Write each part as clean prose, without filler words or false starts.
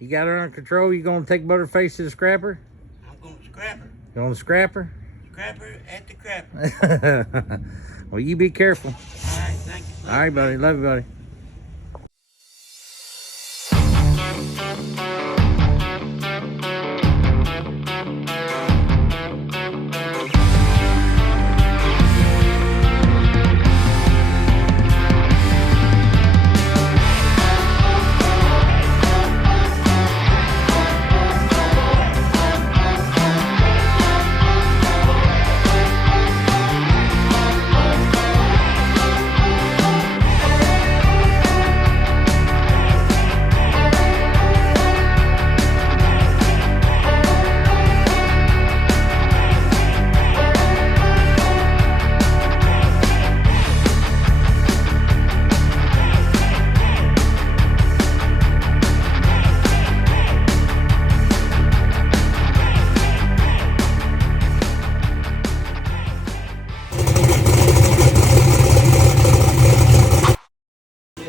You got her under control? You gonna take Butterface to the scrapper? I'm going to scrap her. You on the scrapper? Scrap her at the crapper. Well, you be careful. All right, thank you. All right, buddy. Love you, buddy.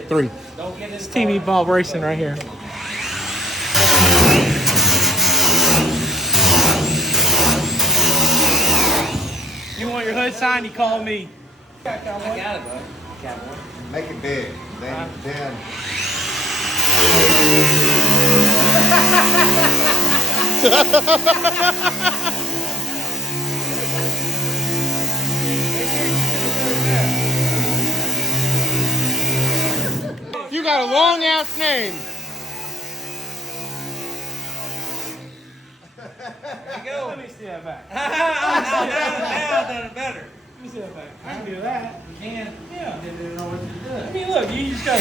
Three. It's TV Bob Racing right here. You want your hood signed, you call me. I got it, bud. Got one. Make it big. Then. You got a long ass name. There you go. Let me see that back. Now I've done it better. Let me see that back. I can do that. You can? Yeah. You didn't know what to do. I mean, look, you just go.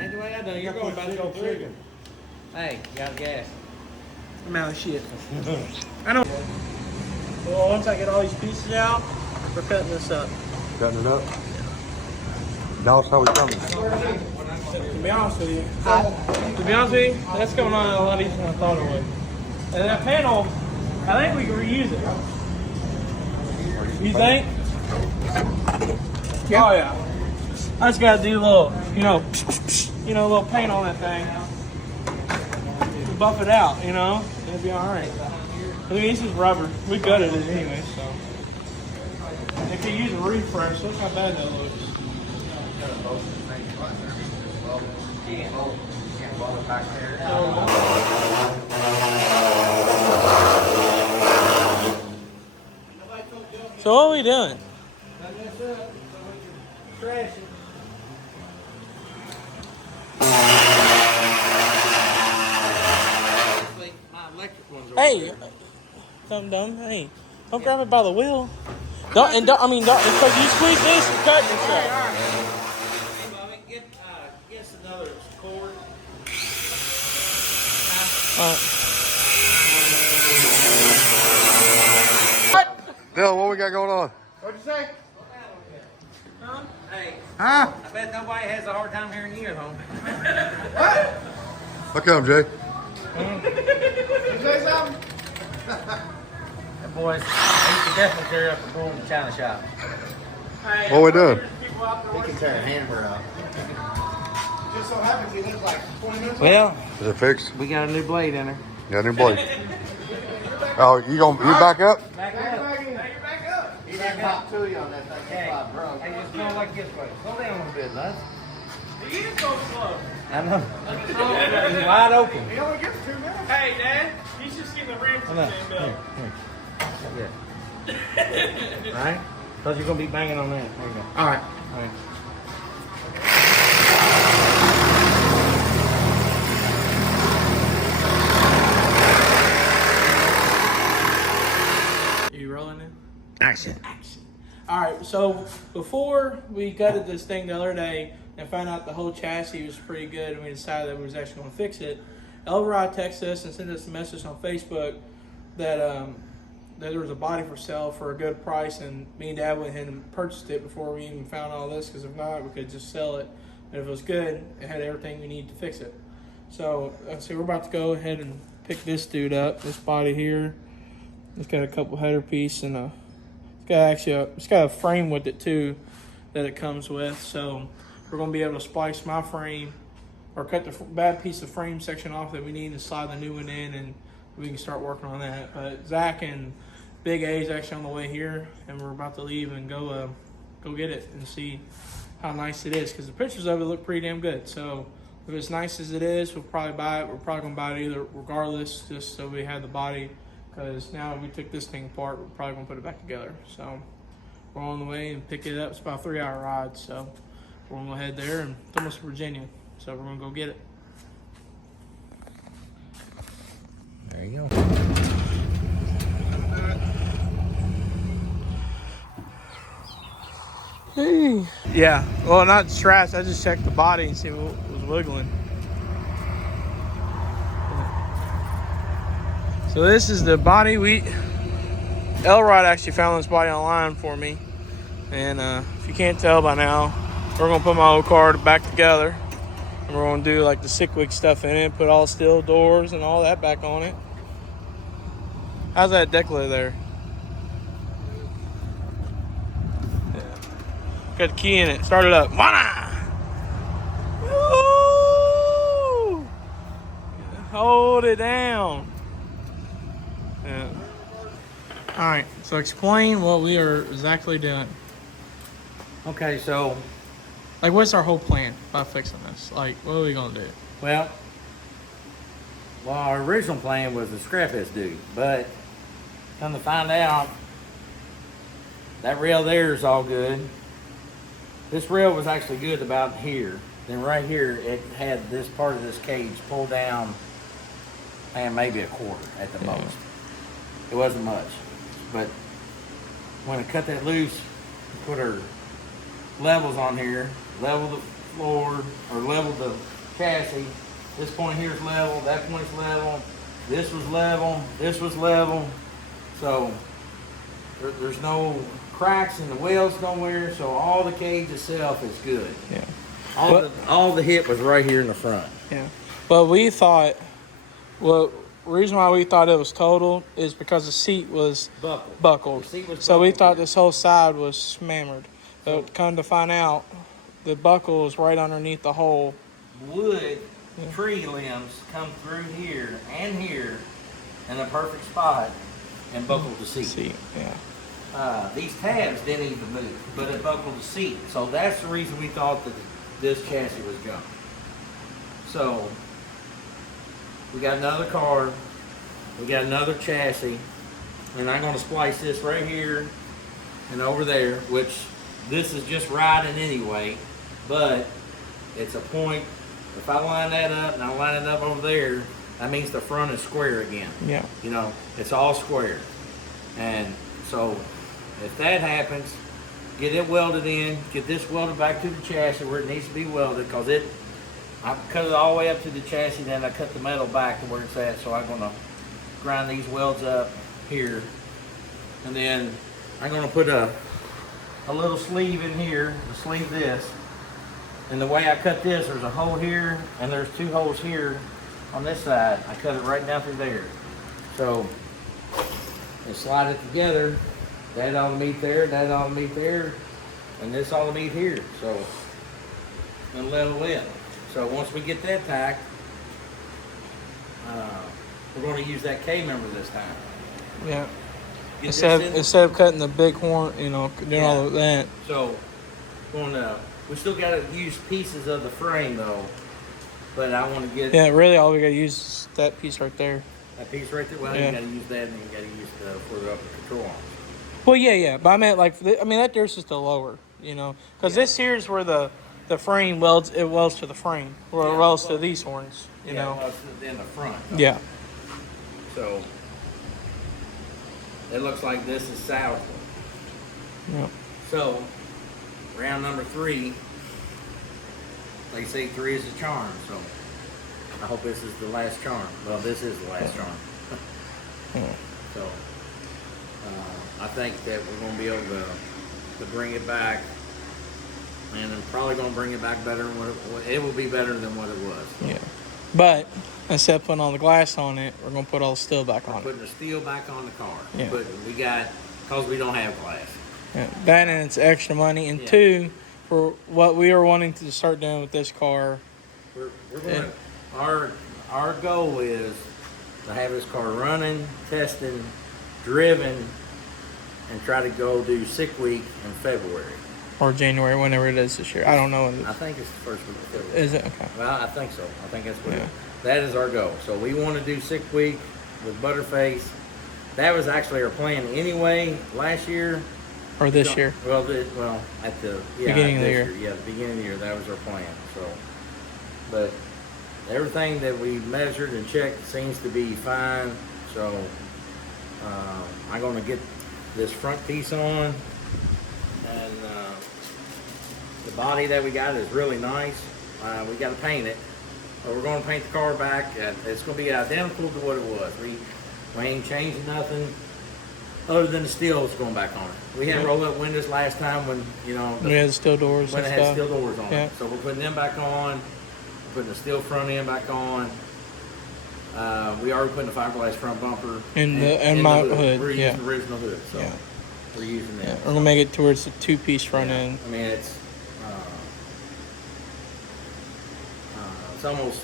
Ain't the way I done it. You're going back to go through. Hey, you got gas. I'm out of shit. I know. Well, once I get all these pieces out, we're cutting this up. Cutting it up. Dallas, how we coming? To be honest with you, that's going on a lot easier than I thought it would. And that panel, I think we can reuse it. You think? Yeah. Oh yeah. I just gotta do a little, a little paint on that thing. Buff it out, it'll be all right. I mean, this is rubber. We gutted it anyway, so. If you use a refresh, look how bad that looks. So what are we doing? Hey, something dumb. Hey, don't grab it by the wheel. Don't because you squeeze this, you cut yourself. Get another cord. Bill, what we got going on? What'd you say? Hey, Huh? I bet nobody has a hard time hearing you at home. How come, Jay? You say something? That boys, he can definitely tear up the bull in the china shop. Hey, What we doing? He can tear a hammer out. Just so happens he lives like 20 minutes. Well, Is it fixed? we got a new blade in there. Got a new blade. Oh, you back up? Back up. Hey, you're back up. He didn't pop to you on that thing. That's why it broke. Hey, just go like this way. Slow down a little bit, bud. He is so slow. I know. He's wide open. He only gets 2 minutes. Hey, Dad, you should see the rims in Hold on. the bill. Yeah. All right? Because you're going to be banging on that. There you go. All right. All right. Are you rolling in? Action. All right, so before we gutted this thing the other day and found out the whole chassis was pretty good and we decided that we was actually going to fix it, Elrod texted us and sent us a message on Facebook that that there was a body for sale for a good price, and me and Dad went ahead and purchased it before we even found all this, because if not, we could just sell it. And if it was good, it had everything we need to fix it. So we're about to go ahead and pick this dude up, this body here. It's got a couple header piece and it's got a frame with it too that it comes with. So we're going to be able to splice my frame or cut the bad piece of frame section off that we need and slide the new one in, and we can start working on that. But Zach and Big A is actually on the way here, and we're about to leave and go get it and see how nice it is, because the pictures of it look pretty damn good. So if it's nice as it is, we'll probably buy it. We're probably going to buy it either regardless, just so we have the body, because now if we took this thing apart, we're probably going to put it back together. So we're on the way and pick it up. It's about a 3-hour ride, so we're going to head there, and it's almost Virginia, so we're going to go get it. There you go. Hey. Yeah, well, not scratched. I just checked the body and see what was wiggling. So this is the body. Elrod actually found this body online for me. And if you can't tell by now, we're going to put my old car back together. And we're going to do like the Sickwick stuff in it, put all steel doors and all that back on it. How's that deckler there? Got the key in it. Start it up. Woo! Hold it down. Yeah. All right. So explain what we are exactly doing. Okay, so, Like, what's our whole plan by fixing this? Like, what are we gonna do? well, our original plan was the scrap this dude, but come to find out, that rail there is all good. This rail was actually good about here. Then right here, it had this part of this cage pulled down, and maybe a quarter at the most. It wasn't much, but when I cut that loose, put our levels on here, level the floor, or level the chassis. This point here is level, that point's level, this was level, this was level. So there's no cracks in the wheels nowhere, so all the cage itself is good. Yeah. All the hit was right here in the front. Yeah. But we thought, well, the reason why we thought it was total is because the seat was buckled. The seat was So we buckled, thought yeah. this whole side was smammered. But come to find out, the buckle is right underneath the hole. Wood tree limbs come through here and here in a perfect spot and buckled the seat. Yeah. These tabs didn't even move, but it buckled the seat. So that's the reason we thought that this chassis was junk. So we got another car, we got another chassis, and I'm gonna splice this right here and over there, which this is just riding anyway, but it's a point. If I line that up and I line it up over there, that means the front is square again. Yeah. You know, it's all square. And so if that happens, get it welded in, get this welded back to the chassis where it needs to be welded, because I cut it all the way up to the chassis, then I cut the metal back to where it's at. So I'm gonna grind these welds up here, and then I'm gonna put a little sleeve in here to sleeve this. And the way I cut this, there's a hole here, and there's 2 holes here on this side. I cut it right down through there. So, and slide it together. That ought to meet there, that ought to meet there, and this ought to meet here. So, and level it. So once we get that tacked, we're going to use that K-member this time. Yeah. Get this in. Instead of cutting the big horn, doing all of that. So, we still got to use pieces of the frame though, but I want to get really all we gotta use is that piece right there. that piece right there. Well, Yeah. you got to use that, and then you got to use for the upper control arms. Well, yeah, but I meant that there's just a lower, because this here is where the frame welds to the frame, or it welds to these horns, Well, it's in the front. Yeah. So it looks like this is south. Yeah. So round number 3, they say 3 is a charm. So I hope this is the last charm. Well, this is the last charm. So I think that we're going to be able to bring it back, and I'm probably going to bring it back better than it will be better than what it was. Yeah. But instead of putting all the glass on it, we're gonna put all the steel back on it. Putting the steel back on the car. Yeah. But because we don't have glass. Yeah. That, and it's extra money, and Yeah. 2, for what we were wanting to start doing with this car. We're going. Our goal is to have this car running, testing, driven, and try to go do sick week in February. Or January, whenever it is this year. I don't know. I think it's the first week of February. Is it? Okay. Well, I think so. I think that's what Yeah. that is our goal. So we want to do sick week with BUTERFACE. That was actually our plan anyway last year. Or this year. Well, at the Beginning of the year. Yeah, the beginning of the year, that was our plan. So, but everything that we measured and checked seems to be fine. So, I'm going to get this front piece on, and the body that we got is really nice. We got to paint it, but we're going to paint the car back. It's going to be identical to what it was. We ain't changing nothing other than the steel is going back on it. We had roll up windows last time when We had steel doors when and it had stuff. steel doors on Yeah. it. So we're putting them back on. We're putting the steel front end back on. We are putting the fiberglass front bumper And the my hood. hood, We're yeah. using the original hood, so Yeah. we're using that. Yeah, we're gonna make it towards the two-piece front end. I mean, it's almost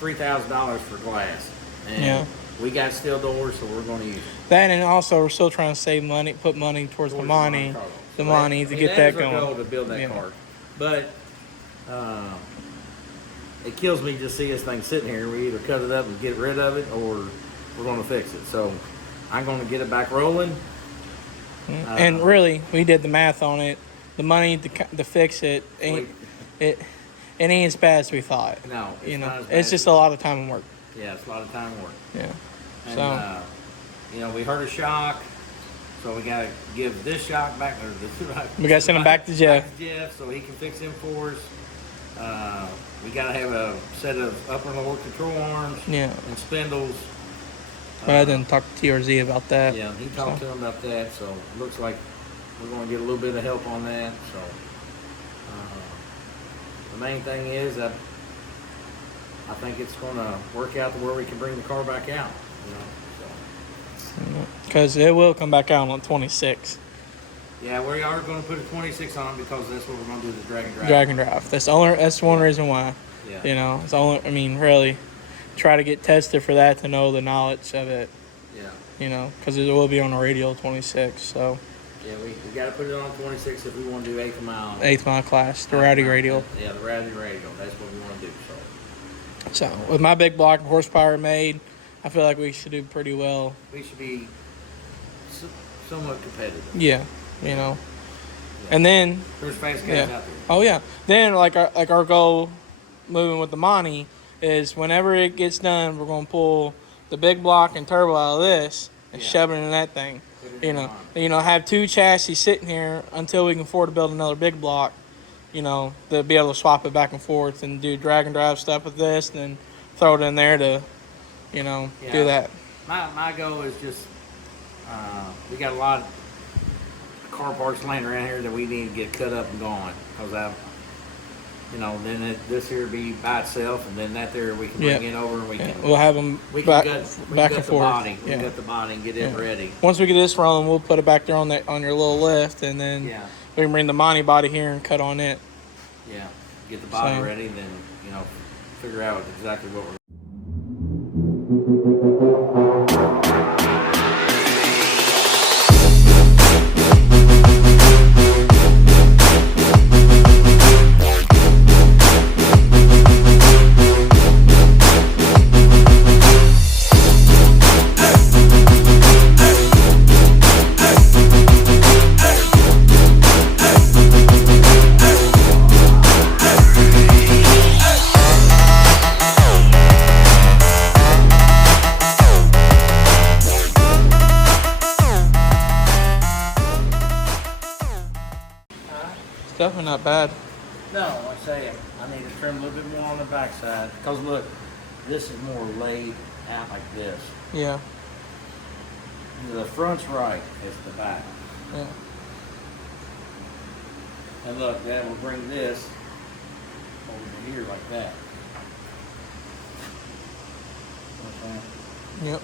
$3,000 for glass, and Yeah. we got steel doors, so we're going to use it. That, and also we're still trying to save money, put money towards the money, car. the So money that- to I mean, get that is our going. goal to build that Yeah. car, but it kills me to see this thing sitting here. We either cut it up and get rid of it, or we're going to fix it. So I'm going to get it back rolling. And really, we did the math on it. The money to fix it ain't it ain't as bad as we thought. No, it's You know, not as bad it's as just it- a lot of time and work. Yeah, it's a lot of time and work. Yeah. And, So we heard a shock, so we got to give this shock back. Or We gotta send him back to Jeff. So he can fix them for us. We got to have a set of upper and lower control arms yeah. and spindles. But I didn't talk to TRZ about that. Yeah, he talked to him about that, so it looks like we're going to get a little bit of help on that. So the main thing is that I think it's going to work out to where we can bring the car back out. Because it will come back out on 26. Yeah, we are going to put a 26 on because that's what we're going to do the drag and drive. Drag and drive. That's one reason why. Yeah. You know, it's only. I mean, really, try to get tested for that to know the knowledge of it. Yeah. You know, because it will be on a radial 26. So Yeah, we got to put it on 26 if we want to do 8th mile. 8th mile class, the rowdy radial. Yeah, the rowdy radial. That's what we want to do. So So with my big block and horsepower made, I feel like we should do pretty well. we should be somewhat competitive. Yeah. You know, and then There's fast guys yeah. out there. Oh yeah. Then like our goal, moving with the Monty, is whenever it gets done, we're gonna pull the big block and turbo out of this and Yeah. shove it in that thing. Put it in You know, have two chassis sitting here until we can afford to build another big block. You know, to be able to swap it back and forth and do drag and drive stuff with this, and then throw it in there to, you know, Yeah. do that. My goal is just we got a lot of car parts laying around here that we need to get cut up and gone because then this here be by itself, and then that there we can bring Yeah. it over and we Yeah. can We'll have them we back, can back gut and the forth. body. We Yeah. can gut the body and get it Yeah. ready. Once we get this rolling, we'll put it back there on your little lift, and then Yeah, we can bring the Monty body here and cut on it. yeah. Get the body So- ready, then figure out exactly what we're. It's definitely not bad. No, I say I need to trim a little bit more on the backside because look, this is more laid out like this. Yeah. The front's right, it's the back. Yeah. And look, that will bring this over here like that. Okay. Yep.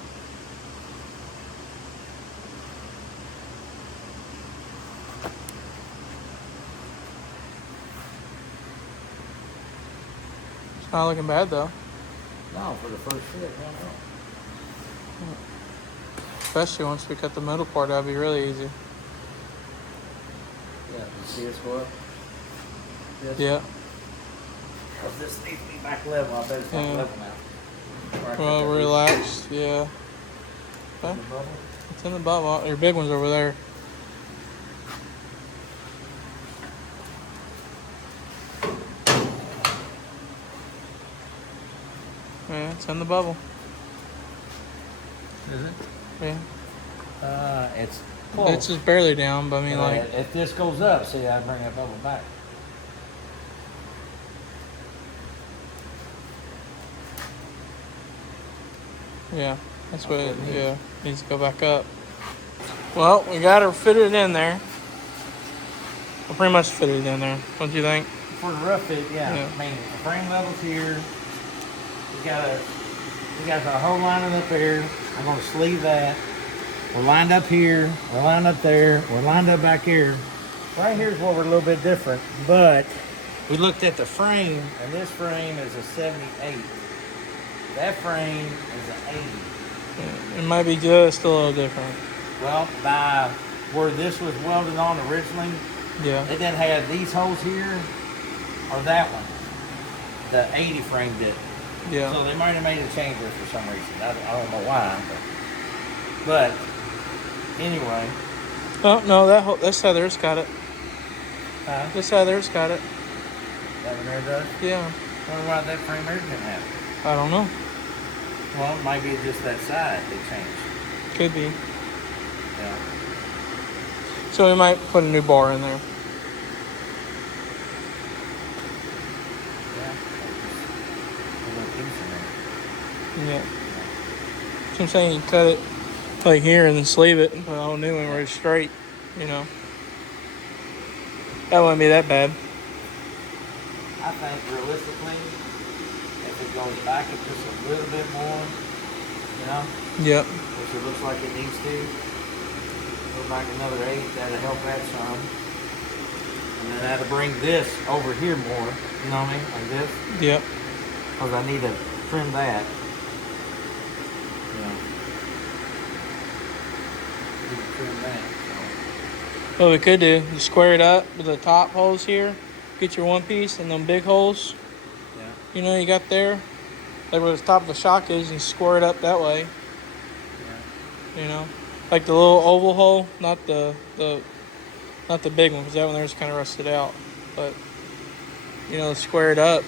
Not looking bad though. No, for the first fit, no. Especially once we cut the middle part, that'd be really easy. Yeah, you see this go up? This? Yeah. Because this needs to be back level. I bet it's not Yeah. level now. Right, Well, cut that relaxed. Yeah. piece in the bubble. It's in the bubble. Your big one's over there. Yeah, it's in the bubble. Is it? Yeah. It's It's close. just barely down, but I mean, like, If this goes up, see, I bring that bubble back. yeah, that's what what it it needs. yeah, needs to go back up. Well, we got her fitted in there. We pretty much fitted it in there. What do you think? For the rough fit, yeah. Yeah. I mean, the frame level's here. We got our whole lining up here. I'm gonna sleeve that. We're lined up here. We're lined up there. We're lined up back here. Right here's where we're a little bit different, but we looked at the frame, and this frame is a 78. That frame is an 80. It might be just a little different. Well, by where this was welded on originally, Yeah. it didn't have these holes here or that one. The 80 frame did. Yeah. So they might have made a change there for some reason. I don't know why. But anyway. Oh no, this side there's got it. Huh? This side there's got it. That one there does? Yeah. I wonder why that frame there didn't have it. I don't know. Well, it might be just that side they changed. Could be. Yeah. So we might put a new bar in there. Yeah. A little piece in there. Yeah. So I'm saying you cut it like here and then sleeve it and put a whole new one where it's straight, you know. That wouldn't be that bad. I think realistically, if it goes back just a little bit more, you know, Yep. which it looks like it needs to, go back another 8, that'll help that some. And then that'll bring this over here more, you know what I mean, like this, Yep. because I need to trim that. You know, need to trim that. So. What we could do is square it up with the top holes here, get your one piece, and them big holes, Yeah. you know, you got there, like where the top of the shock is, and square it up that way, Yeah. you know, like the little oval hole, not the big one, because that one there's kind of rusted out, but you know, square it up.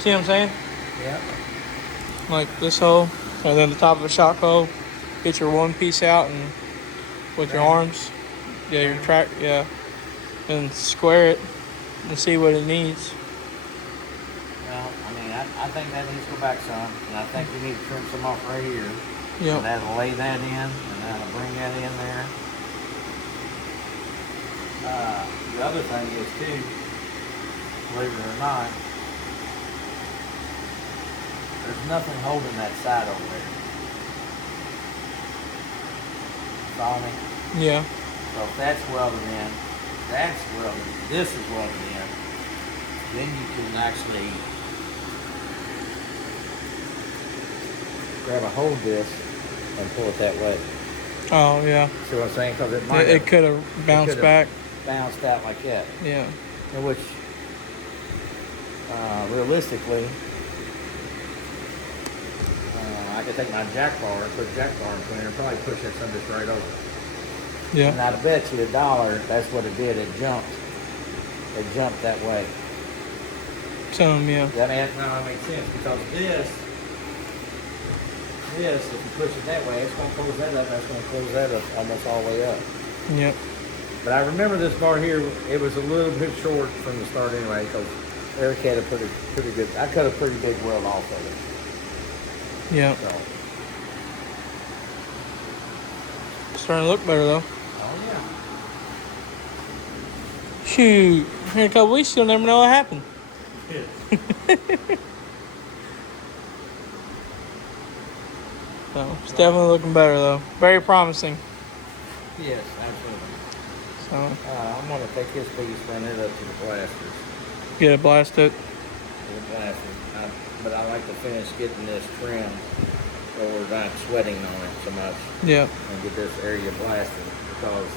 See what I'm saying? Yeah. Like this hole, and then the top of the shock hole, get your one piece out, and with your arms, yeah, your track, yeah, and square it and see what it needs. Well, I mean, I think that needs to go back some, and I think we need to trim some off right here. And Yep. that'll lay that in, and that'll bring that in there. The other thing is too, believe it or not, there's nothing holding that side over there. Follow me? Yeah. So if that's welded in, that's welded, this is welded in, then you can actually grab a hold of this and pull it that way. Oh yeah. See what I'm saying? Because it might It could have bounced back. bounced out like that. Yeah. In which, realistically, I could take my jack bar and put a jack bar in between and probably push that some just right over. And Yeah. I bet you $1, that's what it did. It jumped. It jumped that way. So yeah. That makes sense because this, if you push it that way, it's going to close that up. That's going to close that up almost all the way up. Yep. But I remember this bar here, it was a little bit short from the start anyway, because Eric had a pretty good, I cut a pretty big weld off of it. Yep. So, Starting to look better though. oh yeah. Shoot. In a couple weeks, you'll never know what happened. So it's definitely looking better though. Very promising. Yes, absolutely. So So I'm gonna take this piece, run it up to the blasters. get it blasted. But I like to finish getting this trimmed so we're not sweating on it so much. Yeah. And get this area blasted, because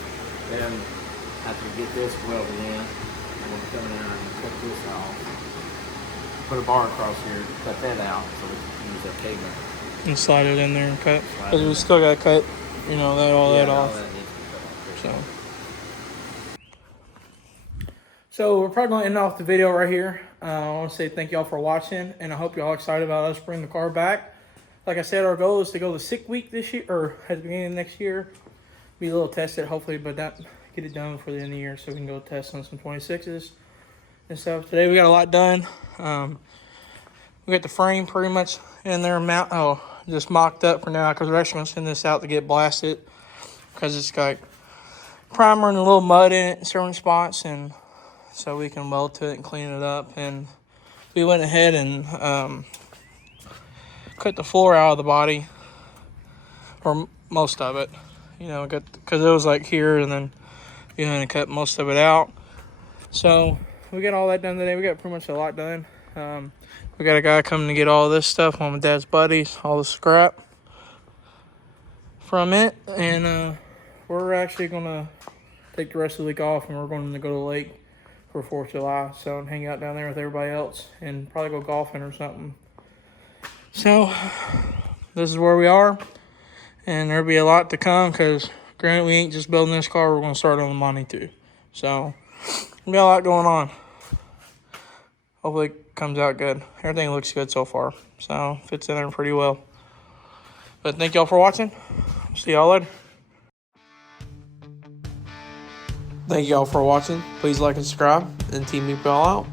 then after we get this welded in, I'm gonna come in and cut this off. Put a bar across here, cut that out so we can use that K-bar. And slide it in there and cut. Because we still got to cut, you know, all that off. That needs to be cut off. So we're probably going to end off the video right here. I want to say thank y'all for watching, and I hope y'all excited about us bringing the car back. Like I said, our goal is to go the 6th week this year, or at the beginning of next year. Be a little tested, hopefully, but not get it done before the end of the year so we can go test on some 26s and stuff. Today we got a lot done. We got the frame pretty much in there, just mocked up for now, because we're actually going to send this out to get blasted, because it's got primer and a little mud in it in certain spots, and so we can weld to it and clean it up. And we went ahead and cut the floor out of the body, or most of it, you know, because it was like here, and then you had to cut most of it out. So we got all that done today. We got pretty much a lot done. We got a guy coming to get all this stuff, one of my dad's buddies, all the scrap from it, and we're actually gonna take the rest of the week off, and we're going to go to the lake for 4th of July, so and hang out down there with everybody else, and probably go golfing or something. So this is where we are, and there'll be a lot to come, because granted we ain't just building this car, we're going to start on the money too. So we got a lot going on. Hopefully it comes out good. Everything looks good so far, so fits in there pretty well. But thank y'all for watching. See y'all later. Thank y'all for watching. Please like and subscribe, and Team Meatball out.